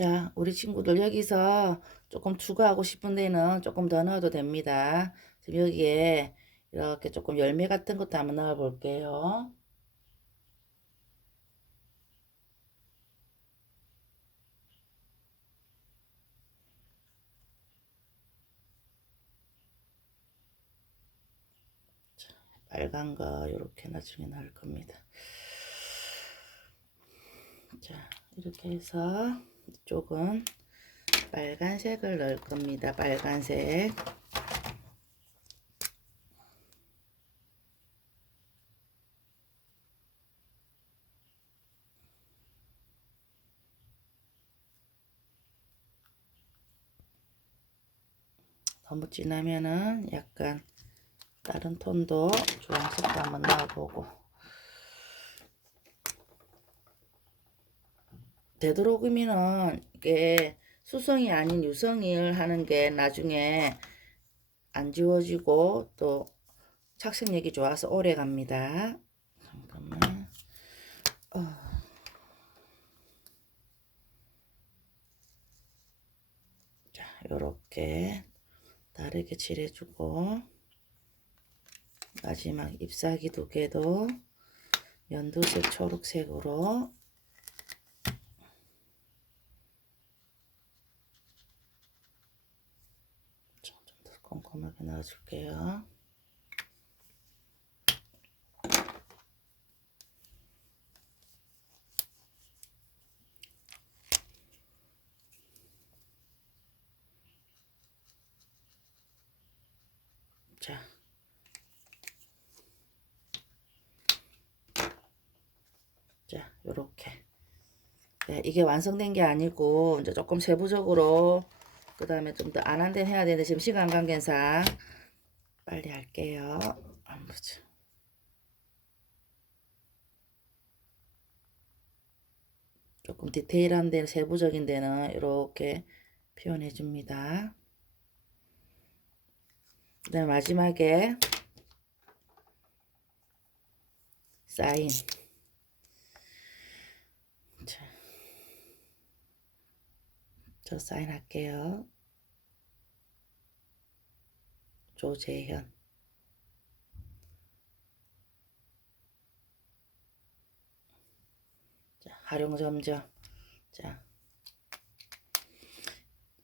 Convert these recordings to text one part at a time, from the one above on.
자, 우리 친구들 여기서 조금 추가하고 싶은 데는 조금 더 넣어도 됩니다. 지금 여기에 이렇게 조금 열매 같은 것도 한번 넣어 볼게요. 빨간 거 이렇게 나중에 넣을 겁니다. 자, 이렇게 해서 이쪽은 빨간색을 넣을 겁니다. 빨간색. 너무 진하면은 약간 다른 톤도 주황색도 한번 넣어보고 되도록이면은 이게 수성이 아닌 유성을 하는 게 나중에 안 지워지고 또 착색력이 좋아서 오래 갑니다. 잠깐만. 어. 자, 요렇게 다르게 칠해주고 마지막 잎사귀 두 개도 연두색 초록색으로 꼼꼼하게 넣어줄게요. 자. 자, 요렇게. 네, 이게 완성된 게 아니고, 이제 조금 세부적으로, 그 다음에 좀 더 안 한 데는 해야 되는데, 지금 시간 관계상 빨리 할게요. 안 보죠. 조금 디테일한 데는, 세부적인 데는 이렇게 표현해 줍니다. 그 다음에 마지막에 사인. 자, 저 사인할게요. 조재현. 자, 활용점정. 자,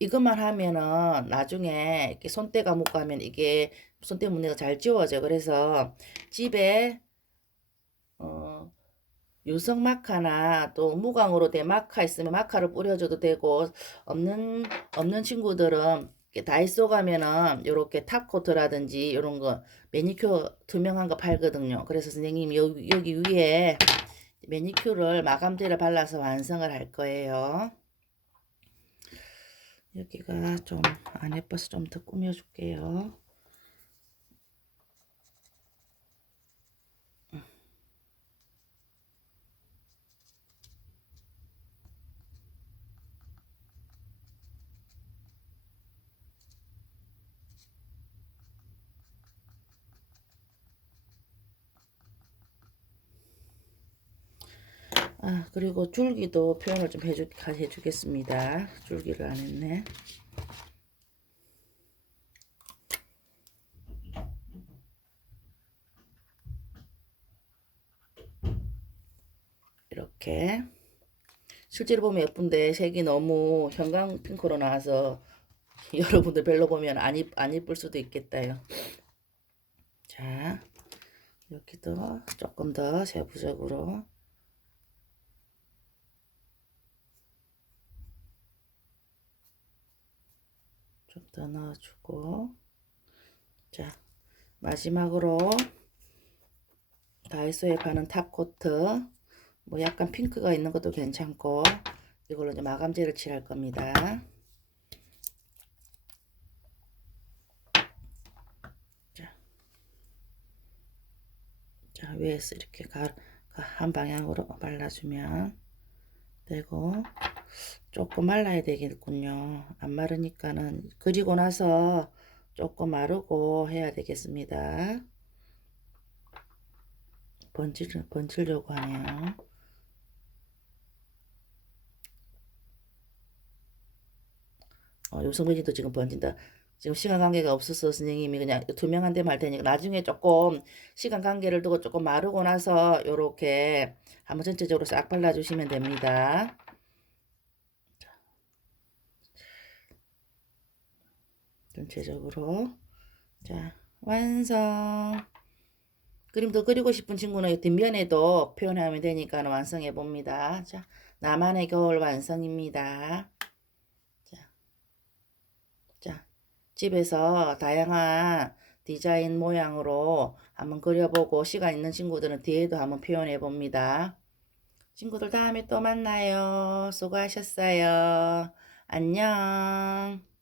이것만 하면은 나중에 이렇게 손때가 못 가면 이게 손때 문제가 잘 지워져. 그래서 집에 어, 유성 마카나 또 무광으로 된 마카 있으면 마카를 뿌려줘도 되고 없는 없는 친구들은 다이소 가면은 요렇게 탑코트라든지 요런 거 매니큐어 투명한 거 팔거든요. 그래서 선생님이 여기, 여기 위에 매니큐어를 마감제를 발라서 완성을 할 거예요. 여기가 좀 안 예뻐서 좀 더 꾸며줄게요. 아, 그리고 줄기도 표현을 좀 해주, 해주겠습니다. 줄기를 안 했네. 이렇게. 실제로 보면 예쁜데 색이 너무 형광 핑크로 나와서 여러분들 별로 보면 안, 이, 안 이쁠 수도 있겠다요. 자, 여기도 조금 더 세부적으로 좀 더 넣어주고. 자 마지막으로 다이소에 파는 탑코트. 뭐 약간 핑크가 있는 것도 괜찮고 이걸로 이제 마감제를 칠할 겁니다. 자, 자 위에서 이렇게 가, 한 방향으로 발라주면 되고 조금 말라야 되겠군요. 안 마르니까는 그리고 나서 조금 마르고 해야 되겠습니다. 번질, 번지려고 하네요. 어, 요성근이도 지금 번진다. 지금 시간 관계가 없어서 선생님이 그냥 투명한 데만 할 테니까 나중에 조금 시간 관계를 두고 조금 마르고 나서 요렇게 한번 전체적으로 싹 발라주시면 됩니다. 전체적으로 자 완성 그림 더 그리고 싶은 친구는 이 뒷면에도 표현하면 되니까 완성해 봅니다. 자 나만의 겨울 완성입니다. 자, 자 집에서 다양한 디자인 모양으로 한번 그려보고 시간 있는 친구들은 뒤에도 한번 표현해 봅니다. 친구들 다음에 또 만나요. 수고하셨어요. 안녕.